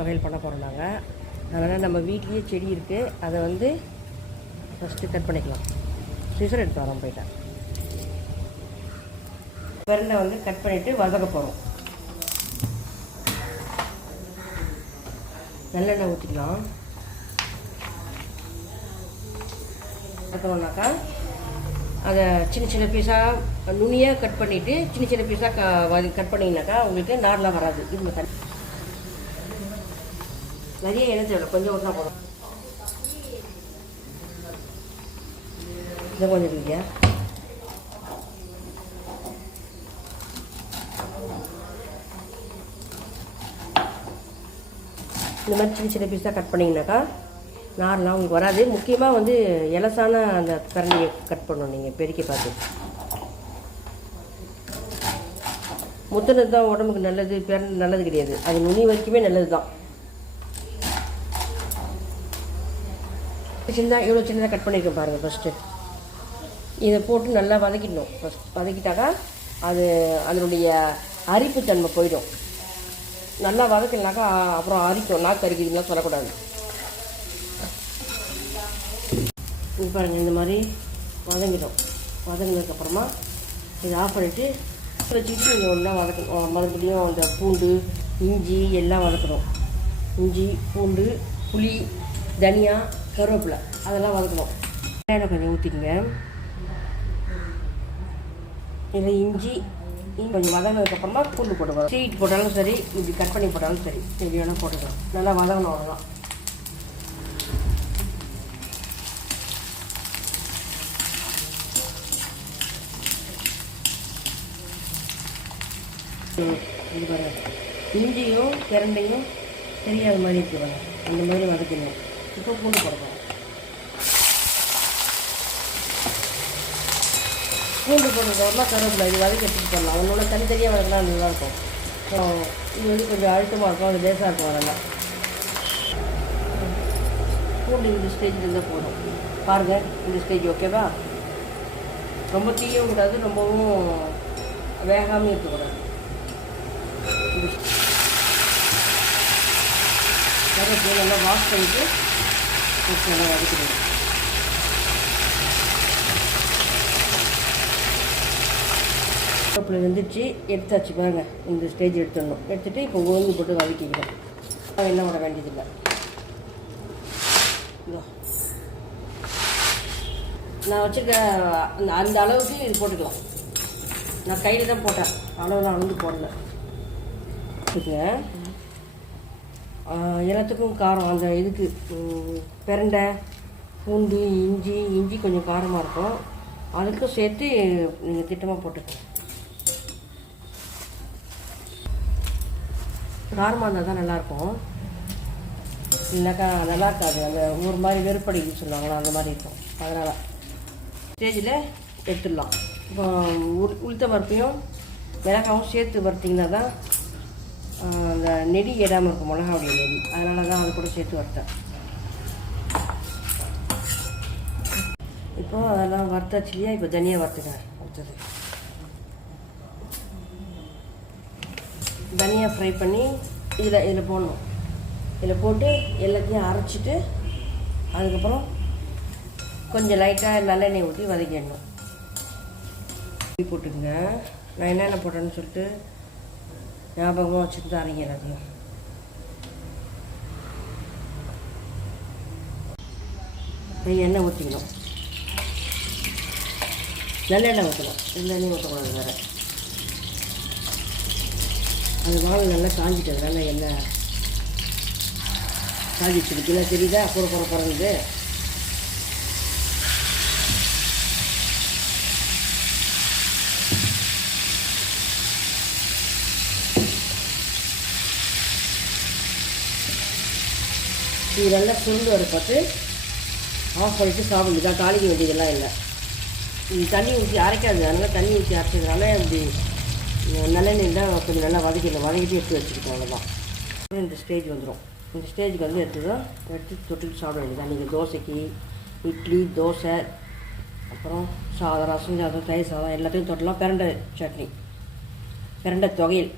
தொகையில் பண்ண போகிறோம் நாங்கள். அதனால் நம்ம வீட்லேயே செடி இருக்குது, அதை வந்து ஃபஸ்ட்டு கட் பண்ணிக்கலாம். சிசர் எடுத்து வரோம் போயிட்டேன். பெருண்டை வந்து கட் பண்ணிவிட்டு வதக்க போகிறோம். நல்லெண்ணெய் ஊற்றிக்கலாம். வதக்கணுன்னாக்கா அதை சின்ன சின்ன பீஸாக நுனியாக கட் பண்ணிவிட்டு சின்ன சின்ன பீஸாக கட் பண்ணிங்கனாக்கா உங்களுக்கு நார்லாம் வராது. இது தண்ணி நிறைய எண்ணெய் தேவை, கொஞ்சம் ஊற்றினா போதும். இதை கொஞ்சம் இல்லையா இந்த மாதிரி சின்ன சின்ன பீஸாக கட் பண்ணிங்கனாக்கா நார்லாம் உங்களுக்கு வராது. முக்கியமாக வந்து இலசான அந்த கரண்டியை கட் பண்ணணும். நீங்கள் பெருக்கி பார்த்து முத்தினது தான் உடம்புக்கு நல்லது, நல்லது கிடையாது. அது நுனி வரைக்குமே நல்லது தான். சின்னதாக இவ்வளோ சின்னதாக கட் பண்ணியிருக்கேன் பாருங்கள். ஃபஸ்ட்டு இதை போட்டு நல்லா வதக்கிடணும். வதக்கிட்டாக்கா அது அதனுடைய அரிப்புத்தன்மை போயிடும். நல்லா வதக்கினாக்கா அப்புறம் அரிக்கும், நாக்கு அரிக்குதுலாம் சொல்லக்கூடாது. இது பாருங்கள், இந்த மாதிரி வதங்கிடும். வதங்கினதுக்கப்புறமா இதை ஆஃப் பண்ணிவிட்டு வச்சுக்கிட்டு நீங்கள் ஒன்றா வதக்கணும். மறுபடியும் அந்த பூண்டு, இஞ்சி எல்லாம் வதக்கணும். இஞ்சி, பூண்டு, புளி, தனியா, கருவேப்பிலை அதெல்லாம் வதக்கணும். எண்ணெய் கொஞ்சம் ஊற்றிடுங்க. இதில் இஞ்சி கொஞ்சம் வதங்கினதுக்கப்புறமா பூண்டு போட்டுக்கலாம். ஸ்வீட் போட்டாலும் சரி, இப்படி கட் பண்ணி போட்டாலும் சரி, எப்படி வேணால் போட்டுக்கலாம். நல்லா வதங்கணும், அவ்வளோதான். இது பாருங்கள், இஞ்சியும் பிரண்டையும் தெரியாத மாதிரி இருக்குவாங்க, அந்த மாதிரி வதக்கணும். இப்போ பூண்டு போடணும். பூண்டு போடுறதுக்கப்புறமா கருவேப்பிலை இது வதக்கி எடுத்துகிட்டு போடலாம். அவங்களோட தனித்தனியாக வதக்கினா நல்லாயிருக்கும். இது வந்து கொஞ்சம் அழுத்தமாக இருக்கும், அது லேசாக இருக்கும். அதெல்லாம் பூண்டு இந்த ஸ்டேஜில் இருந்தால் போதும். பாருங்கள், இந்த ஸ்டேஜ் ஓகேவா? ரொம்ப தீயவும் கூடாது, ரொம்பவும் வேகாமல் இருக்கக்கூடாது. கருவேப்பிலை நல்லா வாஷ் பண்ணிவிட்டு நல்லா வதக்கிடுவோம். கருவேப்பிலை வெந்துச்சு, எடுத்தாச்சு பாருங்கள். இந்த ஸ்டேஜ் எடுத்துடணும். எடுத்துகிட்டு இப்போ உளுந்து போட்டு வதக்கிக்கணும். எண்ணெய் விட வேண்டியதில்லை. நான் வச்சுருக்க அந்த அளவுக்கு இது போட்டுக்கலாம். நான் கையில் தான் போட்டேன், அளவுலாம் அளந்து போடல. எல்லாத்துக்கும் காரம், அந்த இதுக்கு பிரண்டை, பூண்டு, இஞ்சி கொஞ்சம் காரமாக இருக்கும். அதுக்கும் சேர்த்து நீங்கள் திட்டமாக போட்டுக்கணும். காரமாக இருந்தால் தான் நல்லாயிருக்கும், இல்லைனாக்கா நல்லா இருக்காது. அந்த ஒரு மாதிரி வெறுப்படின்னு சொல்லுவாங்களா, அந்த மாதிரி இருக்கும். அதனால் ஸ்டேஜில் எடுத்துடலாம். இப்போ உளுத்த பருப்பையும் மிளகாவும் சேர்த்து வறுத்திங்கன்னா தான் அந்த நெடி ஏடாமல் இருக்கும், மிளகாவுடைய நெடி. அதனால தான் அது கூட சேர்த்து வறுத்தேன். இப்போது அதெல்லாம் வறுத்தாச்சு இல்லையா? இப்போ தனியாக வறுத்துக்கிறேன். அடுத்தது தனியாக ஃப்ரை பண்ணி இதில் போடணும். இதில் போட்டு எல்லாத்தையும் அரைச்சிட்டு அதுக்கப்புறம் கொஞ்சம் லைட்டாக நல்லெண்ணெய் ஊற்றி வதக்கிடணும். போட்டுக்குங்க. நான் என்னென்ன போட்டேன்னு சொல்லிட்டு ஞாபகமாக வச்சுட்டு தான் அரைங்க எல்லாத்தையும். எண்ணெய் ஊற்றிக்கணும், நல்லெண்ணெய் ஊற்றணும். எண்ணெய் ஊற்றக்கூடாது வேறு. அது வாழை நல்லா காஞ்சிட்டது, நல்லா எண்ணெய் காஞ்சிச்சுருக்குல்ல, தெரியுதா? குறங்குது. இது நல்லா சுருண்டு வர பார்த்து ஆஃப் பண்ணிவிட்டு சாப்பிடுங்க. தான் தாளிக்க வேண்டியதெல்லாம் இல்லை. இது தண்ணி ஊற்றி அரைக்காது, அதனால் தண்ணி ஊற்றி அரைச்சதுனால இப்படி நல்லெண்ணெய் தான் கொஞ்சம் நல்லா வதக்கிட்டு எடுத்து வச்சுருக்கோம். அவ்வளோதான். இந்த ஸ்டேஜ் வந்துடும். இந்த ஸ்டேஜுக்கு வந்து எடுத்து தொட்டுட்டு சாப்பிட வேண்டியதான். நீங்கள் தோசைக்கு, இட்லி, தோசை, அப்புறம் சாதம், ரசம் சாதம், தயிர் சாதம் எல்லாத்தையும் தொட்டலாம். பிரண்டை சட்னி, பிரண்டை தொகையல்.